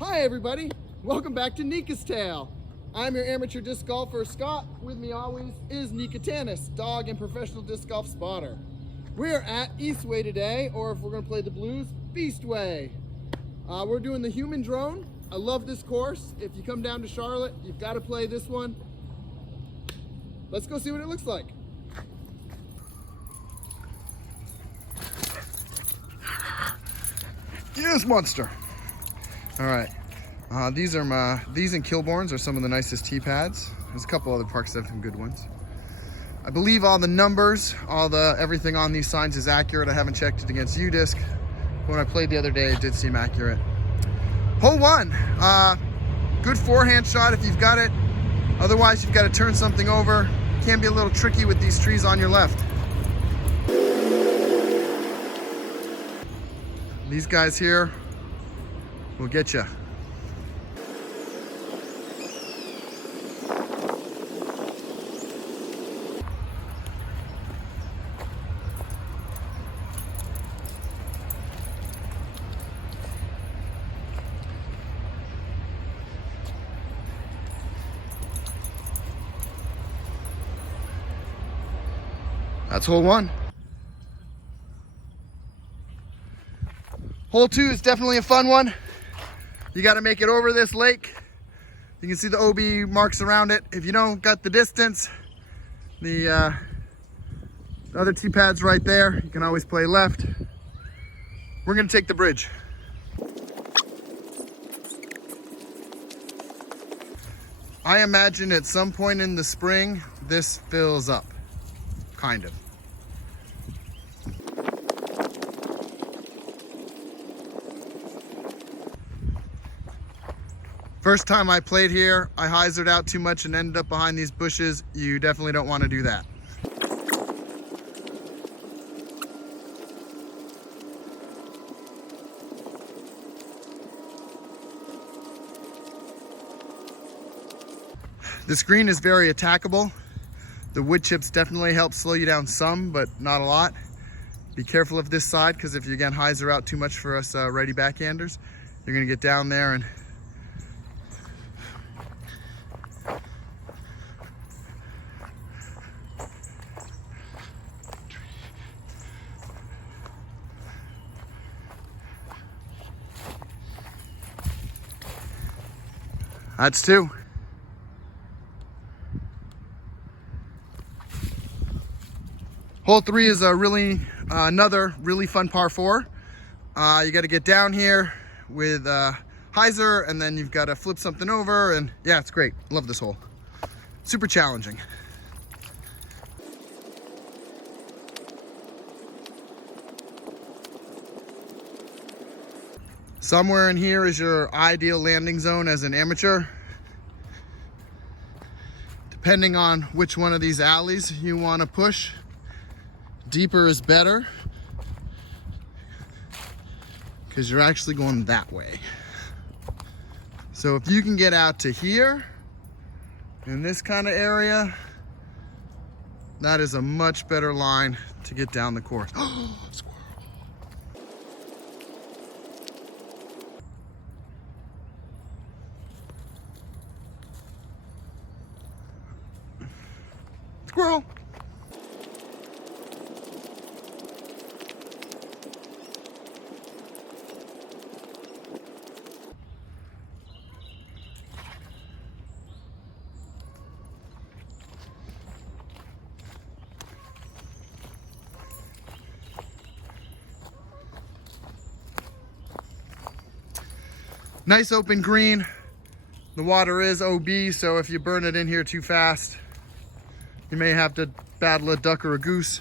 Hi everybody, welcome back to Nikka's Tale. I'm your amateur disc golfer Scott. With me always is Nikka Tannis, dog and professional disc golf spotter. We're at Eastway today, or if we're gonna play the blues, Beastway. We're doing the human drone. I love this course. If you come down to Charlotte, you've got to play this one. Let's go see what it looks like. Yes, monster. All right, these and Kilbournes are some of the nicest tee pads. There's a couple other parks that have some good ones. I believe all the numbers, everything on these signs is accurate. I haven't checked it against UDisc. When I played the other day, it did seem accurate. Hole one, good forehand shot if you've got it. Otherwise, you've got to turn something over. Can be a little tricky with these trees on your left. These guys here will get you. That's hole one. Hole two is definitely a fun one. You got to make it over this lake. You can see the OB marks around it. If you don't got the distance, the other tee pad's right there. You can always play left. We're gonna take the bridge. I imagine at some point in the spring, this fills up, kind of. First time I played here, I hyzered out too much and ended up behind these bushes. You definitely don't want to do that. This green is very attackable. The wood chips definitely help slow you down some, but not a lot. Be careful of this side, because if you again hyzer out too much for us righty backhanders, you're gonna get down there and that's two. Hole three is another really fun par four. You got to get down here with hyzer, and then you've got to flip something over, and yeah, it's great. Love this hole. Super challenging. Somewhere in here is your ideal landing zone as an amateur. Depending on which one of these alleys you want to push, deeper is better, because you're actually going that way. So if you can get out to here, in this kind of area, that is a much better line to get down the course. Squirrel. Squirrel. Nice open green. The water is OB, so if you burn it in here too fast, you may have to battle a duck or a goose.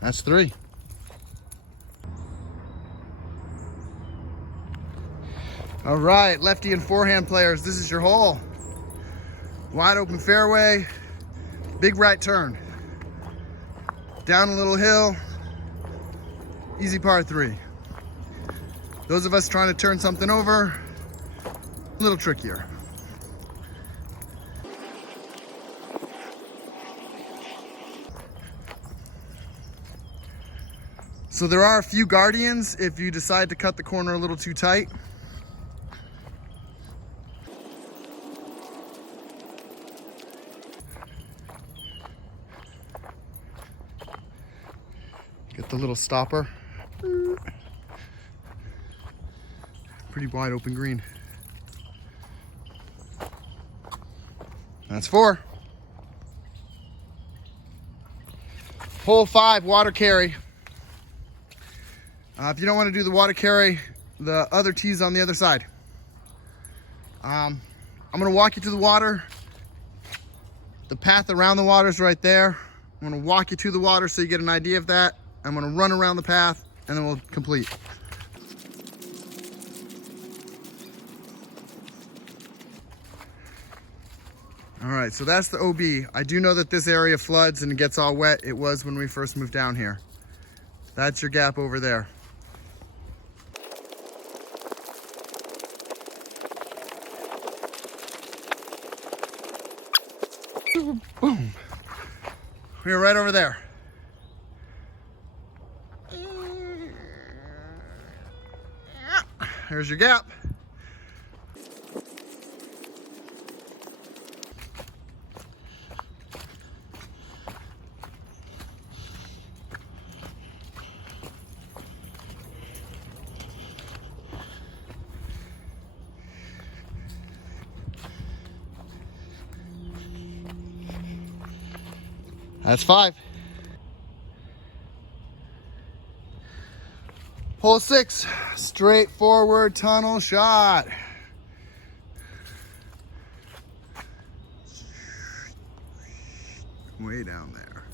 That's three. All right, lefty and forehand players, this is your hole. Wide open fairway, big right turn. Down a little hill, easy par three. Those of us trying to turn something over, a little trickier. So there are a few guardians if you decide to cut the corner a little too tight. Get the little stopper. Pretty wide open green. That's 4. Hole 5, water carry. If you don't want to do the water carry, the other tee's on the other side. I'm going to walk you to the water. The path around the water is right there. I'm going to walk you to the water so you get an idea of that. I'm going to run around the path and then we'll complete. All right, so that's the OB. I do know that this area floods and gets all wet. It was when we first moved down here. That's your gap over there. Boom. We were right over there. There's your gap. That's 5. Hole 6, straightforward tunnel shot. Way down there.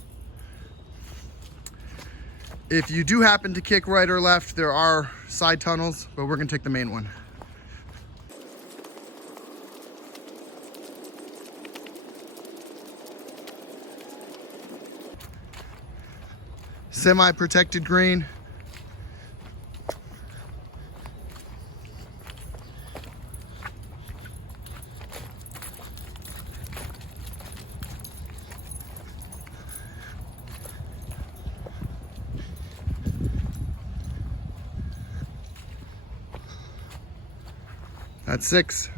If you do happen to kick right or left, there are side tunnels, but we're gonna take the main one. Semi-protected green. That's 6.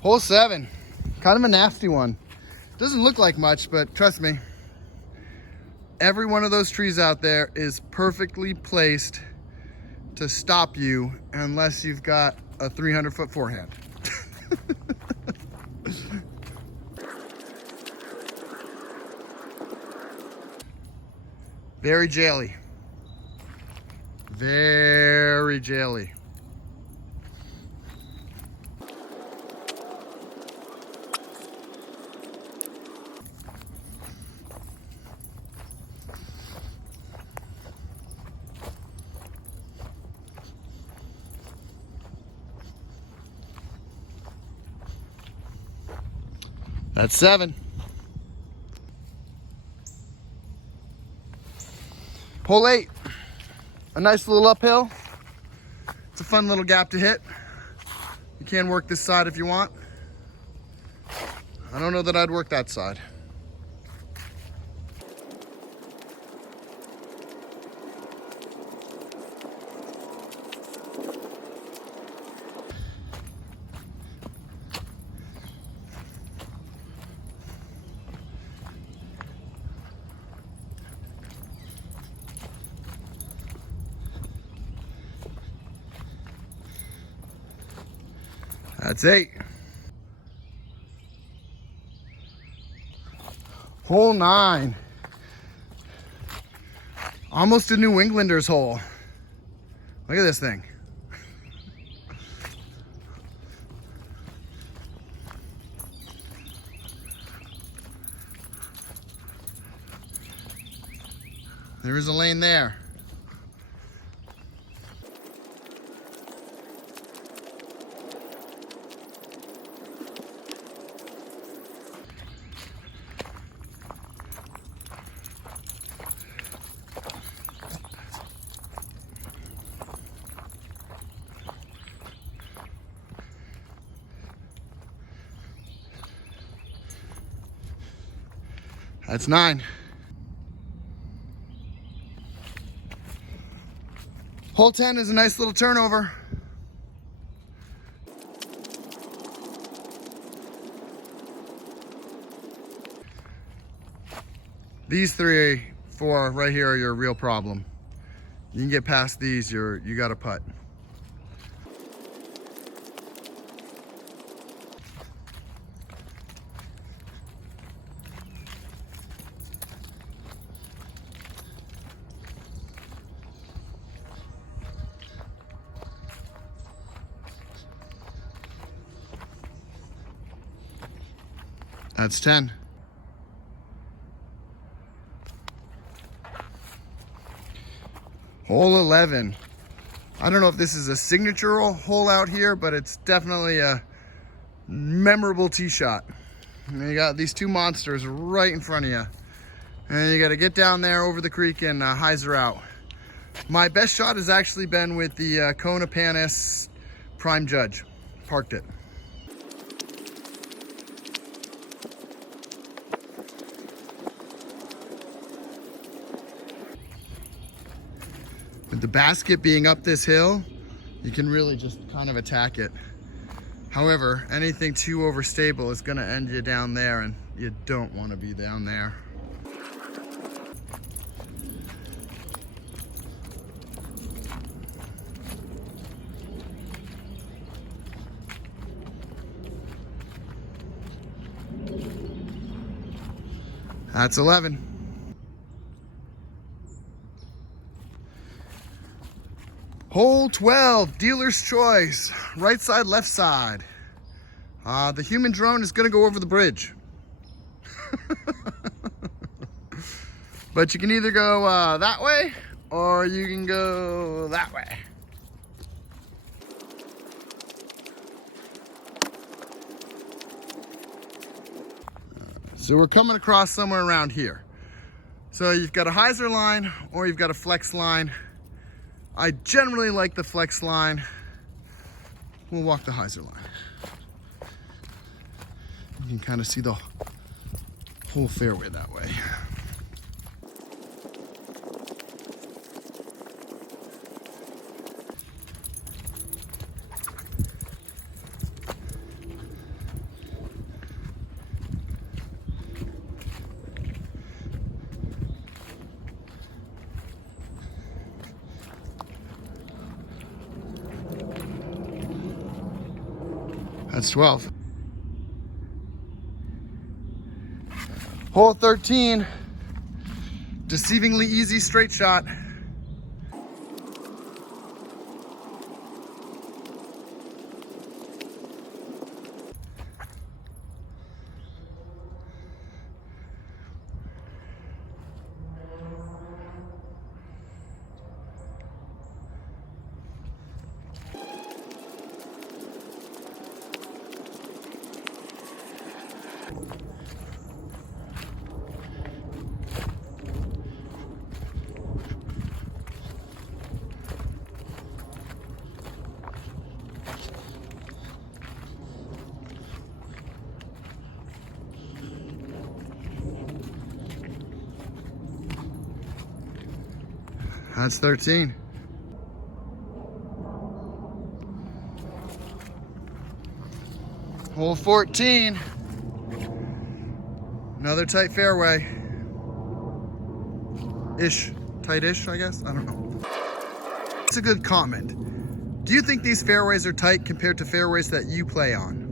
Hole 7, kind of a nasty one. Doesn't look like much, but trust me, every one of those trees out there is perfectly placed to stop you unless you've got a 300-foot forehand. Very jelly. Very jelly. That's 7. Hole 8, a nice little uphill. It's a fun little gap to hit. You can work this side if you want. I don't know that I'd work that side. That's 8. Hole 9. Almost a New Englander's hole. Look at this thing. There is a lane there. That's 9. Hole 10 is a nice little turnover. These 3, 4 right here are your real problem. You can get past these, you got a putt. That's 10. Hole 11. I don't know if this is a signature hole out here, but it's definitely a memorable tee shot. And you got these 2 monsters right in front of you. And you got to get down there over the creek and hyzer out. My best shot has actually been with the Nikka Tannis Prime Judge. Parked it. With the basket being up this hill, you can really just kind of attack it. However, anything too overstable is going to end you down there, and you don't want to be down there. That's 11. Hole 12, dealer's choice. Right side, left side. The human drone is gonna go over the bridge. But you can either go that way, or you can go that way. So we're coming across somewhere around here. So you've got a hyzer line, or you've got a flex line. I generally like the flex line. We'll walk the hyzer line. You can kind of see the whole fairway that way. That's 12. Hole 13, deceivingly easy straight shot. That's 13. Hole 14. Another tight fairway. Ish. Tight-ish, I guess? I don't know. It's a good comment. Do you think these fairways are tight compared to fairways that you play on?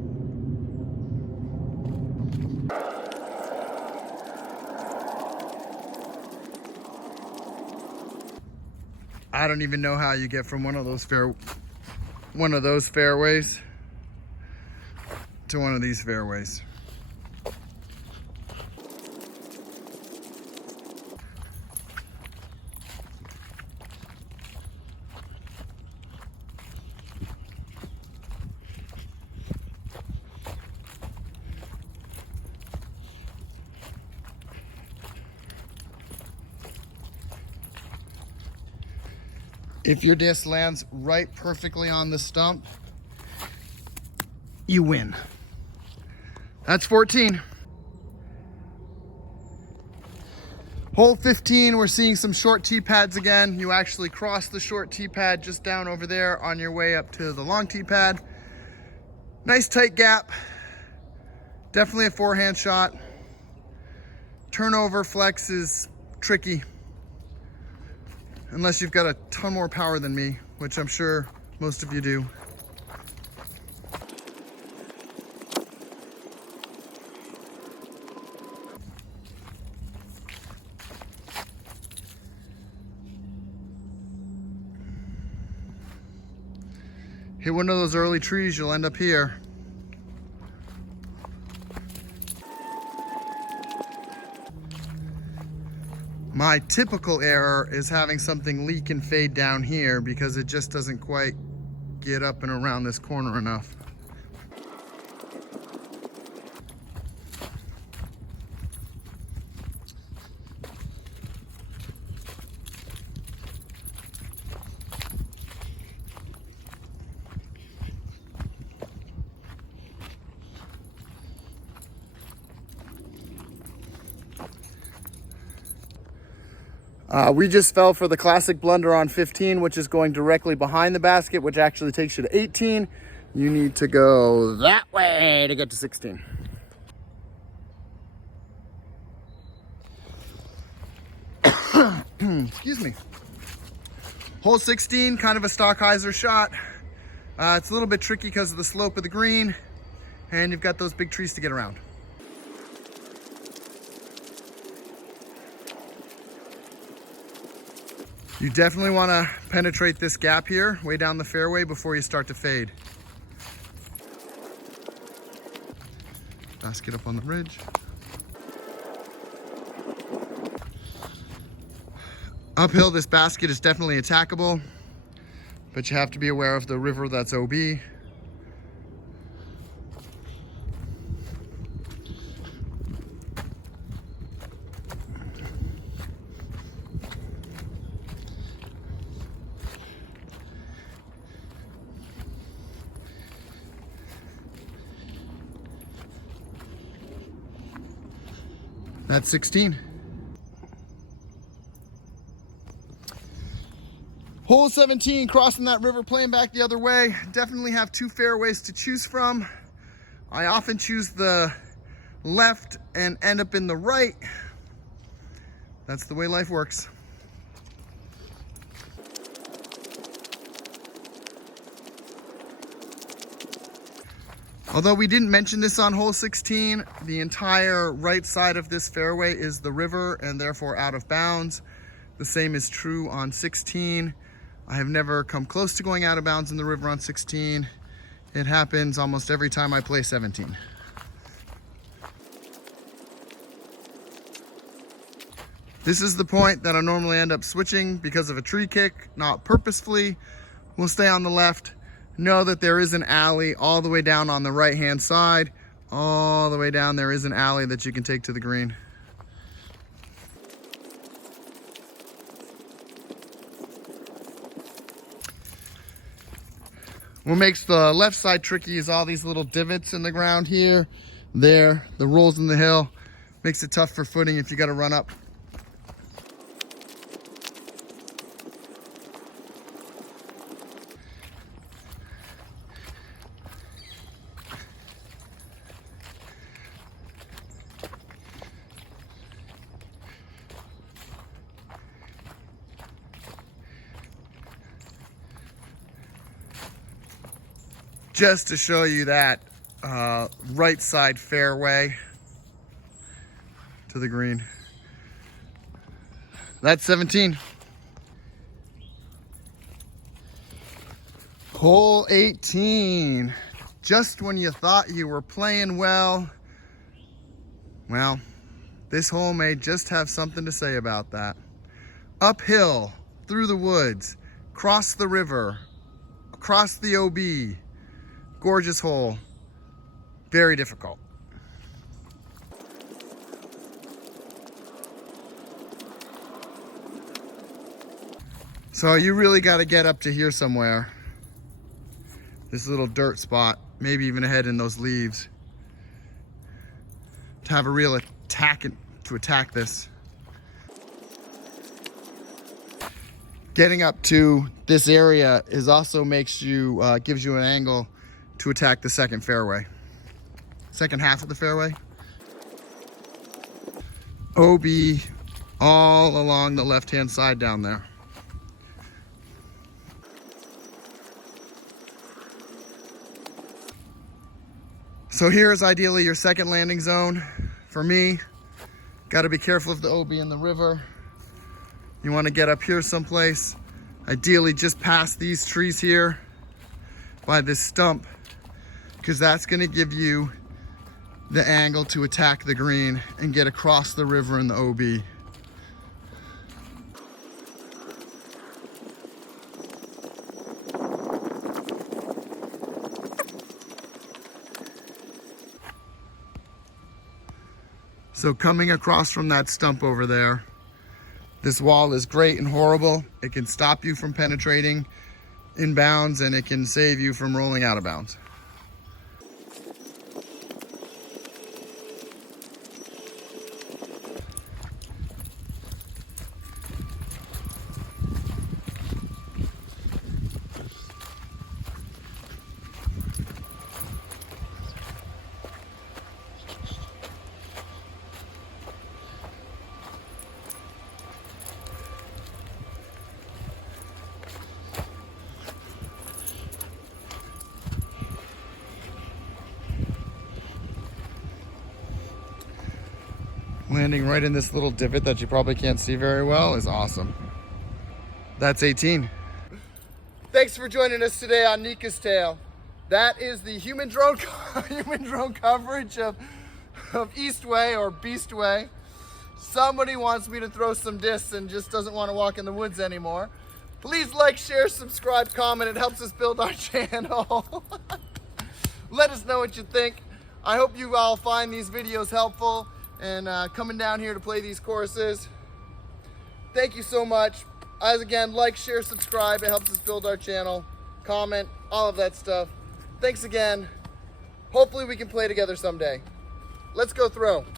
I don't even know how you get from one of those fairways to one of these fairways. If your disc lands right perfectly on the stump, you win. That's 14. Hole 15, we're seeing some short tee pads again. You actually cross the short tee pad just down over there on your way up to the long tee pad. Nice tight gap. Definitely a forehand shot. Turnover flex is tricky unless you've got a ton more power than me, which I'm sure most of you do. Hit one of those early trees, you'll end up here. My typical error is having something leak and fade down here because it just doesn't quite get up and around this corner enough. We just fell for the classic blunder on 15, which is going directly behind the basket, which actually takes you to 18. You need to go that way to get to 16. Excuse me. Hole 16, kind of a Stockheiser shot. It's a little bit tricky because of the slope of the green, and you've got those big trees to get around. You definitely want to penetrate this gap here, way down the fairway, before you start to fade. Basket up on the ridge. Uphill, this basket is definitely attackable, but you have to be aware of the river that's OB. That's 16. Hole 17, crossing that river, playing back the other way. Definitely have two fairways to choose from. I often choose the left and end up in the right. That's the way life works. Although we didn't mention this on hole 16, the entire right side of this fairway is the river and therefore out of bounds. The same is true on 16. I have never come close to going out of bounds in the river on 16. It happens almost every time I play 17. This is the point that I normally end up switching because of a tree kick, not purposefully. We'll stay on the left. Know that there is an alley all the way down on the right hand side. All the way down there is an alley that you can take to the green. What makes the left side tricky is all these little divots in the ground here, there, the rolls in the hill. Makes it tough for footing if you got to run up. Just to show you that right side fairway to the green. That's 17. Hole 18. Just when you thought you were playing well, this hole may just have something to say about that. Uphill, through the woods, cross the river, across the OB. Gorgeous hole, very difficult. So you really got to get up to here somewhere. This little dirt spot, maybe even ahead in those leaves, to have a real attack this. Getting up to this area is also gives you an angle to attack the second half of the fairway. OB all along the left-hand side down there. So here's ideally your second landing zone. For me, got to be careful of the OB in the river. You want to get up here someplace, ideally just past these trees here by this stump, because that's going to give you the angle to attack the green and get across the river in the OB. So coming across from that stump over there, this wall is great and horrible. It can stop you from penetrating inbounds, and it can save you from rolling out of bounds. Landing right in this little divot that you probably can't see very well is awesome. That's 18. Thanks for joining us today on Nikka's Tale. That is the human drone coverage of Eastway or Beastway. Somebody wants me to throw some discs and just doesn't want to walk in the woods anymore. Please like, share, subscribe, comment. It helps us build our channel. Let us know what you think. I hope you all find these videos helpful and coming down here to play these courses. Thank you so much. As again, like, share, subscribe. It helps us build our channel. Comment, all of that stuff. Thanks again. Hopefully we can play together someday. Let's go throw.